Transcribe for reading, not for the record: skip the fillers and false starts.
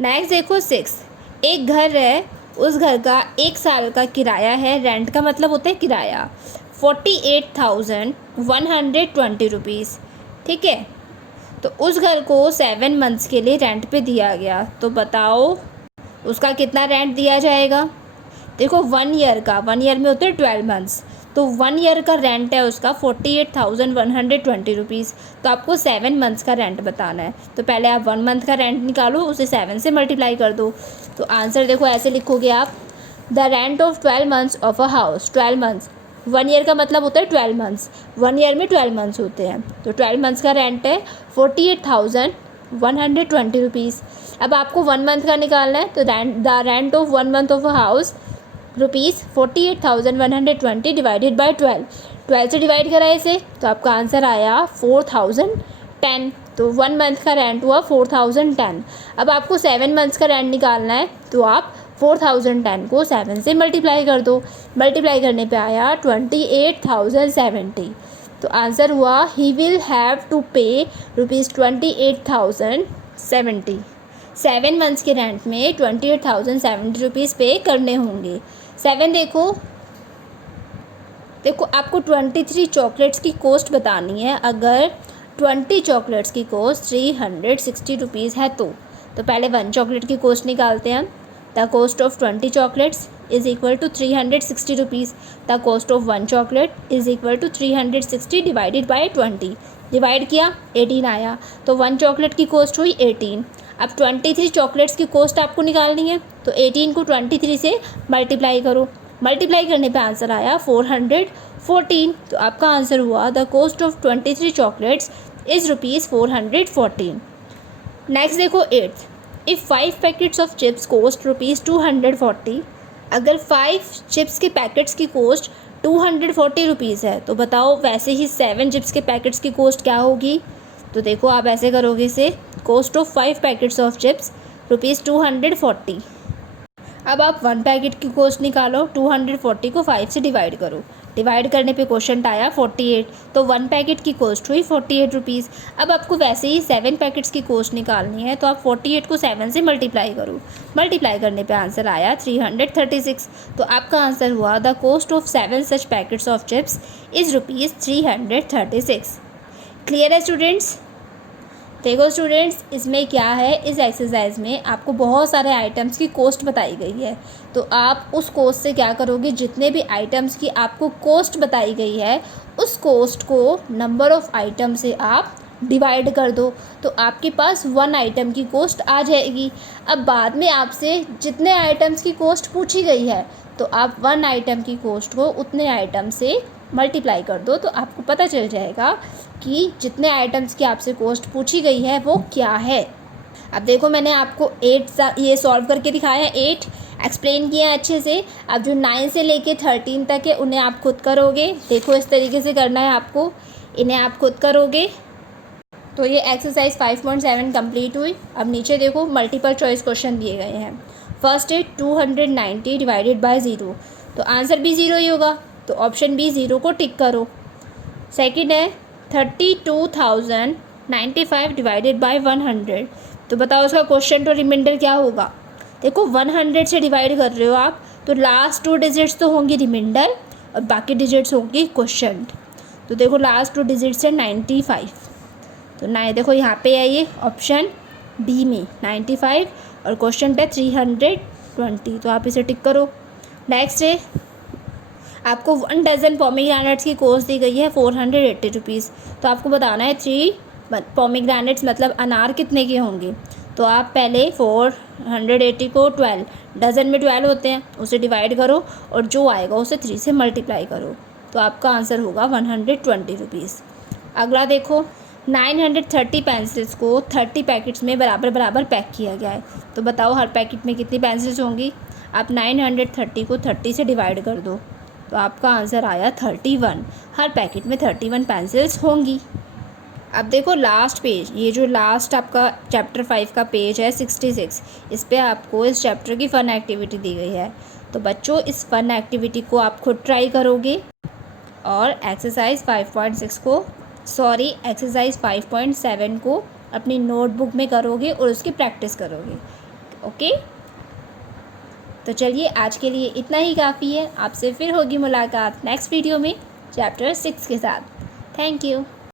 Next देखो 6, एक घर है, उस घर का 1 साल का किराया है, रेंट का मतलब होता है किराया, 48,120 रुपीज़। ठीक है, तो उस घर को 7 मंथ्स के लिए रेंट पे दिया गया, तो बताओ उसका कितना रेंट दिया जाएगा। देखो 1 ईयर का, 1 ईयर में होते हैं 12 मंथ्स, तो 1 ईयर का रेंट है उसका 48,120 रुपीज़। तो आपको 7 मंथ्स का रेंट बताना है, तो पहले आप 1 मंथ का रेंट निकालो, उसे 7 से मल्टीप्लाई कर दो। तो आंसर देखो ऐसे लिखोगे आप, the rent of 12 months of a house, 12 months, 1 year का मतलब होता है 12 मंथ्स, 1 ईयर में 12 मंथ्स होते हैं, तो 12 मंथ्स का रेंट है 48,120 रुपीज़। अब आपको 1 मंथ का निकालना है, तो the rent of 1 month of a house ₹48,120 divided by 12, 12 से डिवाइड करा इसे, तो आपका आंसर आया 4010। तो 1 मंथ का रेंट हुआ 4010। अब आपको 7 मंथ्स का रेंट निकालना है, तो आप 4010 को 7 से मल्टीप्लाई कर दो, मल्टीप्लाई करने पे आया 28,070। तो आंसर हुआ ही विल हैव टू पे ₹28,070। 7 मंथ्स के रेंट में 28,070 रुपीज़ पे करने होंगे। 7 देखो आपको 23 चॉकलेट्स की कॉस्ट बतानी है। अगर 20 चॉकलेट्स की कॉस्ट 360 रुपीज़ है तो पहले 1 चॉकलेट की कॉस्ट निकालते हैं। The cost of 20 chocolates is equal to 360 rupees. The cost of 1 chocolate is equal to 360 divided by 20, divide किया 18 आया, तो 1 चॉकलेट की कॉस्ट हुई 18। अब 23 चॉकलेट्स की कॉस्ट आपको निकालनी है, तो 18 को 23 से मल्टीप्लाई करो, मल्टीप्लाई करने पे आंसर आया 414। तो आपका आंसर हुआ the cost of 23 chocolates is ₹414। Next देखो 8, if 5 packets of chips cost ₹240, अगर 5 चिप्स के पैकेट्स की कॉस्ट 240 रुपीज़ है, तो बताओ वैसे ही 7 चिप्स के पैकेट्स की कॉस्ट क्या होगी। तो देखो आप ऐसे करोगे इसे, cost of 5 packets of chips ₹240। अब आप 1 पैकेट की कॉस्ट निकालो, 240 को 5 से डिवाइड करो, डिवाइड करने पे क्वोशंट आया 48, तो 1 पैकेट की कॉस्ट हुई 48 रुपीज़। अब आपको वैसे ही 7 पैकेट्स की कॉस्ट निकालनी है, तो आप 48 को 7 से मल्टीप्लाई करो, मल्टीप्लाई करने पे आंसर आया 336। तो आपका आंसर हुआ the cost of 7 such packets of chips is ₹336। Clear है स्टूडेंट्स। देखो स्टूडेंट्स, इसमें क्या है, इस एक्सरसाइज में आपको बहुत सारे आइटम्स की कॉस्ट बताई गई है, तो आप उस कॉस्ट से क्या करोगे, जितने भी आइटम्स की आपको कॉस्ट बताई गई है उस कॉस्ट को नंबर ऑफ आइटम से आप डिवाइड कर दो, तो आपके पास 1 आइटम की कॉस्ट आ जाएगी। अब बाद में आपसे जितने आइटम्स की कॉस्ट पूछी गई है, तो आप 1 आइटम की कॉस्ट को उतने आइटम से मल्टीप्लाई कर दो, तो आपको पता चल जाएगा कि जितने आइटम्स की आपसे कॉस्ट पूछी गई है वो क्या है। अब देखो मैंने आपको 8 ये सॉल्व करके दिखाया है, 8 एक्सप्लेन किया है अच्छे से। अब जो 9 से लेके 13 तक है उन्हें आप खुद करोगे। देखो इस तरीके से करना है आपको, इन्हें आप खुद करोगे। तो ये एक्सरसाइज 5.7 कंप्लीट हुई। अब नीचे देखो मल्टीपल चॉइस क्वेश्चन दिए गए हैं। फर्स्ट है 290 डिवाइडेड बाय 0, तो आंसर भी 0 ही होगा, तो ऑप्शन बी 0 को टिक करो। सेकंड है 32,095 डिवाइडेड बाय 100, तो बताओ उसका क्वेश्चन तो रिमाइंडर क्या होगा। देखो 100 से डिवाइड कर रहे हो आप, तो लास्ट 2 डिजिट्स तो होंगी रिमाइंडर और बाकी डिजिट्स होंगी क्वेश्चन। तो देखो लास्ट 2 डिजिट्स है 95, तो ना देखो यहाँ पे है ये ऑप्शन बी में 95 और क्वेश्चन है 320, तो आप इसे टिक करो। नेक्स्ट है आपको 1 डज़न पोमीग्रेनेट्स की कॉस्ट दी गई है 480 रुपीज़, तो आपको बताना है 3 पोमीग्रेनेट्स मतलब अनार कितने के होंगे। तो आप पहले 480 को 12 डज़न में 12 होते हैं उसे डिवाइड करो और जो आएगा उसे 3 से मल्टीप्लाई करो, तो आपका आंसर होगा 120 रुपीज़। अगला देखो 930 पेंसिल्स को 30 पैकेट्स में बराबर बराबर पैक किया गया है, तो बताओ हर पैकेट में कितनी पेंसिल्स होंगी। आप 930 को 30 से डिवाइड कर दो, तो आपका आंसर आया 31। हर पैकेट में 31 पेंसिल्स होंगी। अब देखो लास्ट पेज, ये जो लास्ट आपका चैप्टर 5 का पेज है 66, इस पे आपको इस चैप्टर की फ़न एक्टिविटी दी गई है। तो बच्चों इस फ़न एक्टिविटी को आप खुद ट्राई करोगे और एक्सरसाइज 5.7 को अपनी नोटबुक में करोगे और उसकी प्रैक्टिस करोगे। ओके, तो चलिए आज के लिए इतना ही काफ़ी है। आपसे फिर होगी मुलाकात नेक्स्ट वीडियो में चैप्टर 6 के साथ। Thank you.